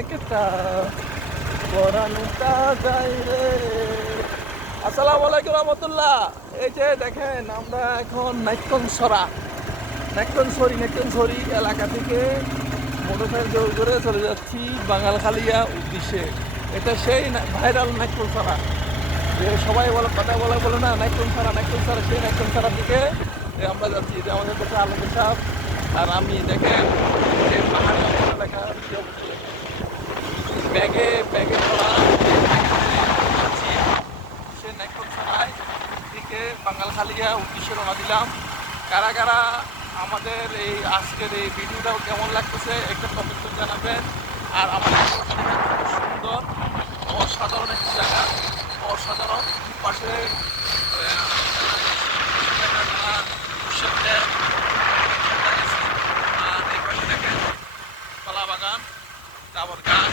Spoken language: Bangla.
একটা আসসালামু দেখেন, আমরা এখন এলাকা থেকে চলে যাচ্ছি বাঙালখালিয়া উদ্দেশ্যে। এটা সেই ভাইরাল নাইকনসরা যে সবাই বলে, কথা বলে বলে না নাইকনসরা নাইকনসরা সেই নাইকনসরা থেকে আমরা যাচ্ছি। আমাদের কাছে সাহেব। আর আমি দেখেন ব্যাগে ব্যাগে করা যাচ্ছি সে নাইকন ছাড়াই থেকে বাঙালখালিয়া উদ্দেশ্যে রওনা দিলাম। কারা কারা আমাদের এই আজকের এই ভিডিওটাও কেমন লাগতেছে একটা কমেন্ট করে জানাবেন। আর আমাদের সুন্দর, অসাধারণ একটি জায়গা। অসাধারণ পাশে কলা বাগান তারপর গাছ